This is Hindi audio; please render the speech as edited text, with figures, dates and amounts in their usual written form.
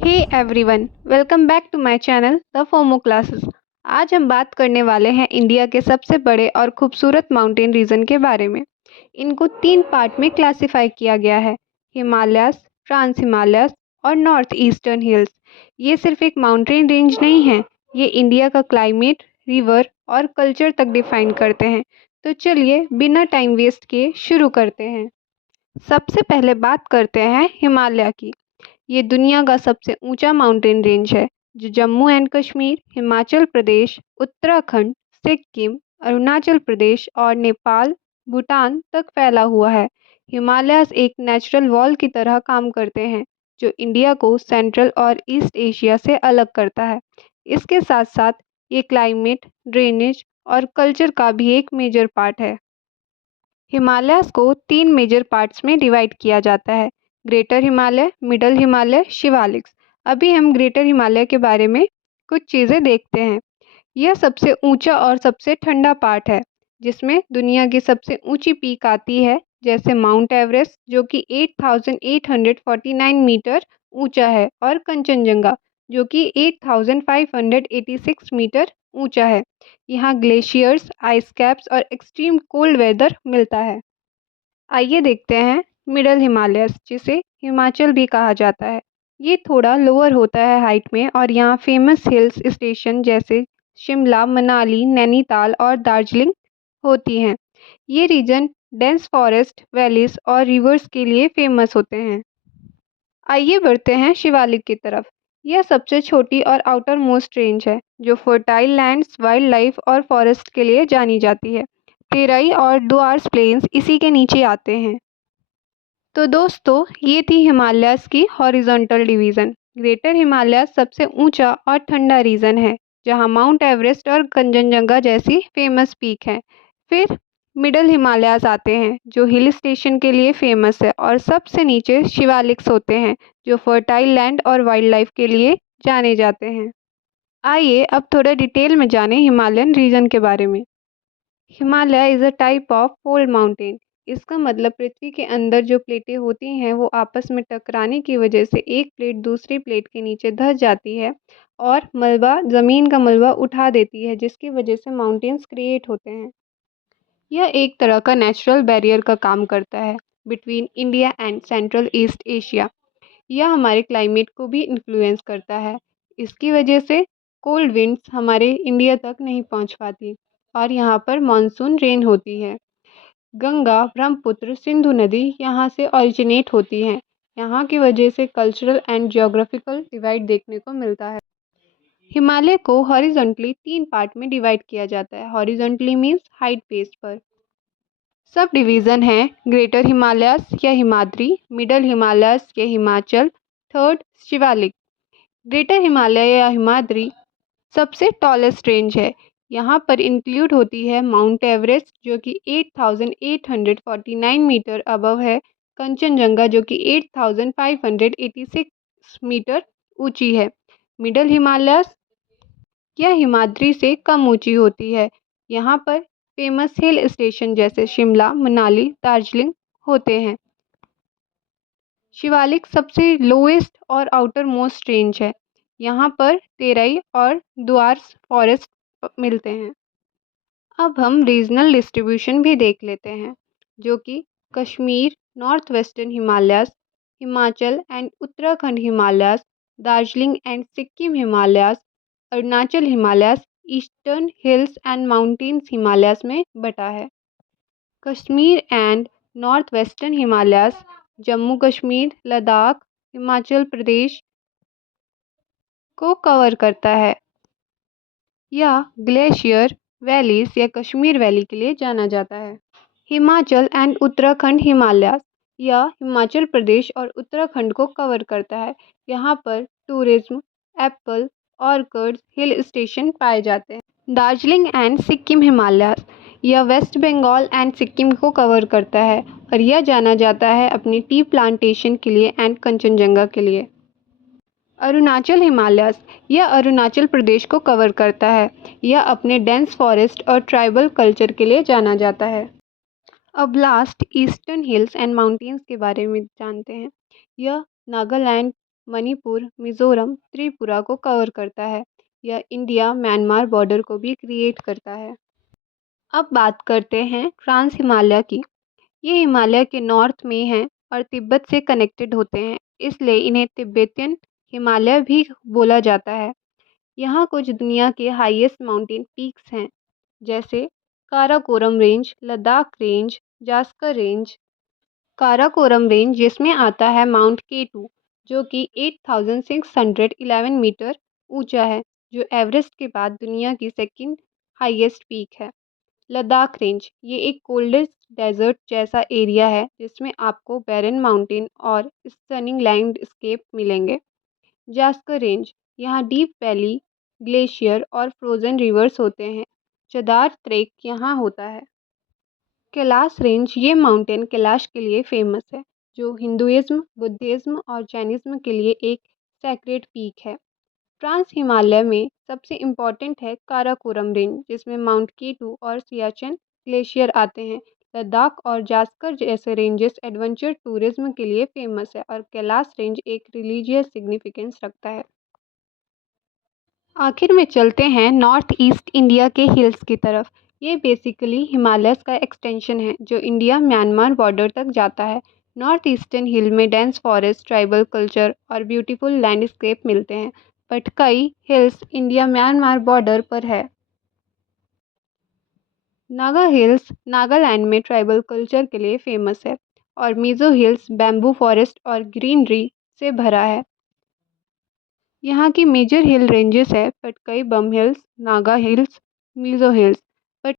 Hey everyone, welcome back to my channel the FOMO classes. आज हम बात करने वाले हैं इंडिया के सबसे बड़े और खूबसूरत माउंटेन रीजन के बारे में। इनको 3 पार्ट में क्लासिफाई किया गया है: हिमालयस, ट्रांस हिमालयस और नॉर्थ ईस्टर्न हिल्स। ये सिर्फ एक माउंटेन रेंज नहीं है, ये इंडिया का क्लाइमेट, रिवर और कल्चर तक डिफाइन करते हैं। तो चलिए बिना टाइम वेस्ट किए शुरू करते हैं। सबसे पहले बात करते हैं हिमालय की। ये दुनिया का सबसे ऊंचा माउंटेन रेंज है जो जम्मू एंड कश्मीर, हिमाचल प्रदेश, उत्तराखंड, सिक्किम, अरुणाचल प्रदेश और नेपाल, भूटान तक फैला हुआ है। हिमालयस एक नेचुरल वॉल की तरह काम करते हैं जो इंडिया को सेंट्रल और ईस्ट एशिया से अलग करता है। इसके साथ साथ ये क्लाइमेट, ड्रेनेज और कल्चर का भी एक मेजर पार्ट है। हिमालयस को 3 मेजर पार्ट्स में डिवाइड किया जाता है: ग्रेटर हिमालय, मिडल हिमालय, शिवालिक्स। अभी हम ग्रेटर हिमालय के बारे में कुछ चीज़ें देखते हैं। यह सबसे ऊंचा और सबसे ठंडा पार्ट है जिसमें दुनिया की सबसे ऊंची पीक आती है, जैसे माउंट एवरेस्ट जो कि 8,849 मीटर ऊंचा है, और कंचनजंगा जो कि 8,586 मीटर ऊंचा है। यहाँ ग्लेशियर्स, आइस कैप्स और एक्सट्रीम कोल्ड वेदर मिलता है। आइए देखते हैं मिडल हिमालयस, जिसे हिमाचल भी कहा जाता है। ये थोड़ा लोअर होता है हाइट में और यहाँ फेमस हिल्स स्टेशन जैसे शिमला, मनाली, नैनीताल और दार्जिलिंग होती हैं। ये रीजन डेंस फॉरेस्ट, वैलीज और रिवर्स के लिए फेमस होते हैं। आइए बढ़ते हैं शिवालिक की तरफ। यह सबसे छोटी और आउटर मोस्ट रेंज है जो फर्टाइल लैंड्स, वाइल्ड लाइफ और फॉरेस्ट के लिए जानी जाती है। तेराई और डुआर्स प्लेन्स इसी के नीचे आते हैं। तो दोस्तों, ये थी हिमालयस की हॉरिजॉन्टल डिवीज़न। ग्रेटर हिमालयस सबसे ऊंचा और ठंडा रीजन है जहां माउंट एवरेस्ट और कंचनजंगा जैसी फेमस पीक हैं। फिर मिडल हिमालयाज आते हैं जो हिल स्टेशन के लिए फेमस है, और सबसे नीचे शिवालिक्स होते हैं जो फर्टाइल लैंड और वाइल्ड लाइफ के लिए जाने जाते हैं। आइए अब थोड़ा डिटेल में जानें हिमालयन रीजन के बारे में। Himalaya is a type of fold mountain. इसका मतलब पृथ्वी के अंदर जो प्लेटें होती हैं वो आपस में टकराने की वजह से एक प्लेट दूसरी प्लेट के नीचे धंस जाती है और मलबा, ज़मीन का मलबा उठा देती है, जिसकी वजह से माउंटेन्स क्रिएट होते हैं। यह एक तरह का नेचुरल बैरियर का काम करता है between India and central east Asia. यह हमारे क्लाइमेट को भी इन्फ्लुएंस करता है। इसकी वजह से कोल्ड विंड्स हमारे इंडिया तक नहीं पहुंच पाती और यहाँ पर मानसून रेन होती है। गंगा, ब्रह्मपुत्र, सिंधु नदी यहाँ से ऑरिजिनेट होती हैं। यहाँ की वजह से कल्चरल एंड ज्योग्राफिकल डिवाइड देखने को मिलता है। हिमालय को हॉरिजॉन्टली 3 पार्ट में डिवाइड किया जाता है। हॉरिजॉन्टली मीन्स हाइट बेस पर। सब डिवीज़न हैं: ग्रेटर हिमालयस या हिमाद्री, मिडल हिमालयस या हिमाचल, थर्ड शिवालिक। ग्रेटर हिमालय या हिमाद्री सबसे टॉलेस्ट रेंज है। यहाँ पर इंक्लूड होती है माउंट एवरेस्ट जो कि 8,849 मीटर अबव है, कंचनजंगा जो कि 8,586 मीटर ऊंची है। मिडल हिमालयस या हिमाद्री से कम ऊंची होती है। यहाँ पर फेमस हिल स्टेशन जैसे शिमला, मनाली, दार्जिलिंग होते हैं। शिवालिक सबसे लोएस्ट और आउटर मोस्ट रेंज है। यहाँ पर तेरई और दुआर्स फॉरेस्ट मिलते हैं। अब हम रीजनल डिस्ट्रीब्यूशन भी देख लेते हैं, जो कि Kashmir, north western Himalayas, Himachal and Uttarakhand Himalayas, Darjeeling and Sikkim Himalayas, Arunachal Himalayas, eastern hills and mountains Himalayas में बटा है। Kashmir and north western Himalayas Jammu Kashmir, Ladakh, Himachal Pradesh को कवर करता है। यह ग्लेशियर वैलीज या कश्मीर वैली के लिए जाना जाता है। हिमाचल एंड उत्तराखंड हिमालयस यह हिमाचल प्रदेश और उत्तराखंड को कवर करता है। यहाँ पर tourism, Apple, orchids, hill station पाए जाते हैं। दार्जिलिंग एंड सिक्किम हिमालयस यह वेस्ट बंगाल एंड सिक्किम को कवर करता है और यह जाना जाता है अपनी टी प्लांटेशन के लिए एंड कंचनजंगा के लिए। अरुणाचल हिमालयस यह अरुणाचल प्रदेश को कवर करता है। यह अपने डेंस फॉरेस्ट और ट्राइबल कल्चर के लिए जाना जाता है। अब last eastern hills and mountains के बारे में जानते हैं। यह नागालैंड, मणिपुर, मिजोरम, त्रिपुरा को कवर करता है। यह इंडिया म्यांमार बॉर्डर को भी क्रिएट करता है। अब बात करते हैं ट्रांस हिमालय की। ये हिमालय के नॉर्थ में हैं और तिब्बत से कनेक्टेड होते हैं, इसलिए इन्हें तिब्बतियन हिमालय भी बोला जाता है। यहाँ कुछ दुनिया के हाईएस्ट माउंटेन पीक्स हैं, जैसे Karakoram range, Ladakh range, Zanskar range. Karakoram range जिसमें आता है माउंट K2, जो कि 8,611 मीटर ऊंचा है, जो एवरेस्ट के बाद दुनिया की सेकंड हाईएस्ट पीक है। लद्दाख रेंज ये एक कोल्डेस्ट डेजर्ट जैसा एरिया है जिसमें आपको बैरन माउंटेन और स्टनिंग लैंडस्केप मिलेंगे। जास्कर रेंज यहाँ डीप वैली, ग्लेशियर और फ्रोजन रिवर्स होते हैं। चदार ट्रेक यहाँ होता है। कैलाश रेंज ये माउंटेन कैलाश के लिए फेमस है, जो हिंदुइज्म, बुद्धिज्म और जैनिज्म के लिए एक सैक्रेड पीक है। ट्रांस हिमालय में सबसे इम्पोर्टेंट है काराकोरम रेंज, जिसमें माउंट K2 और सियाचिन ग्लेशियर आते हैं। लद्दाख और जास्कर जैसे रेंजेस एडवेंचर टूरिज्म के लिए फेमस है और कैलाश रेंज एक रिलीजियस सिग्निफिकेंस रखता है। आखिर में चलते हैं नॉर्थ ईस्ट इंडिया के हिल्स की तरफ। ये बेसिकली हिमालयस का एक्सटेंशन है जो इंडिया म्यांमार बॉर्डर तक जाता है। नॉर्थ ईस्टर्न हिल में डेंस फॉरेस्ट, ट्राइबल कल्चर और ब्यूटीफुल लैंडस्केप मिलते हैं, बट कई हिल्स इंडिया म्यांमार बॉर्डर पर है। नागा हिल्स नागालैंड में ट्राइबल कल्चर के लिए फेमस है और मिज़ो हिल्स बैम्बू फॉरेस्ट और ग्रीनरी से भरा है। यहाँ की मेजर हिल रेंजेस है Patkai Bum hills, Naga hills, Mizo hills.